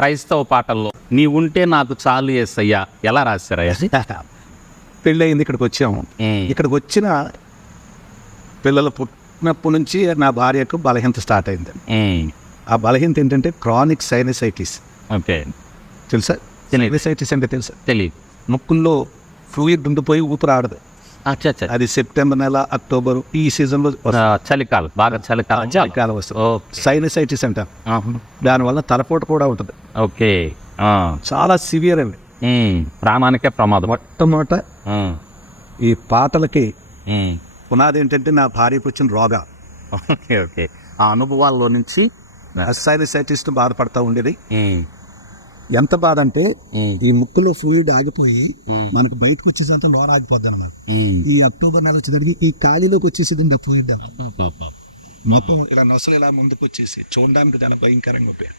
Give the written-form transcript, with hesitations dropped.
క్రైస్తవ పాటల్లో నీ ఉంటే నాకు చాలు యేసయ్యా ఎలా రాశారయ్యా? పెళ్ళయింది, ఇక్కడికి వచ్చాము. ఇక్కడికి వచ్చిన పిల్లలు పుట్టినప్పటి నుంచి నా భార్యకు బలహీనత స్టార్ట్ అయింది. ఆ బలహీనత ఏంటంటే క్రానిక్ సైనసైటిస్. ఓకే, తెలుసా? సైనసైటిస్ అంటే తెలుసా? తెలియదు. ముక్కుల్లో ఫ్లూయిడ్ ఉండిపోయి ఊపిరి ఆడదు. అది సెప్టెంబర్ నెల, అక్టోబర్ ఈ సీజన్లో చలికాలం, బాగా చలికాలం వస్తుంది. సైనసైటిస్ అంటారు. దానివల్ల తలపోటు కూడా ఉంటుంది. ఓకే, చాలా సివియర్ అండి, ప్రాణానికే ప్రమాదం. మొట్టమొదట ఈ పాటలకి పునాది ఏంటంటే నా భార్యకు వచ్చిన రోగా. ఓకే ఓకే, ఆ అనుభవాల్లో నుంచి సైనసైటిస్ బాధపడతా ఉండేది. ఎంత బాధ అంటే ఈ ముక్కులో ఫ్లూయిడ్ ఆగిపోయి మనకు బయటకు వచ్చేసేంత లోన ఆగిపోద్ది అన్నమాట. ఈ అక్టోబర్ నెల వచ్చేసరికి ఈ ఖాళీలోకి వచ్చేసేదండి ఆ ఫ్లూయిడ్ మొత్తం ఇలా నొసలు ఇలా ముందుకు వచ్చేసి చూడడానికి చాలా భయంకరంగా ఉంటాయి.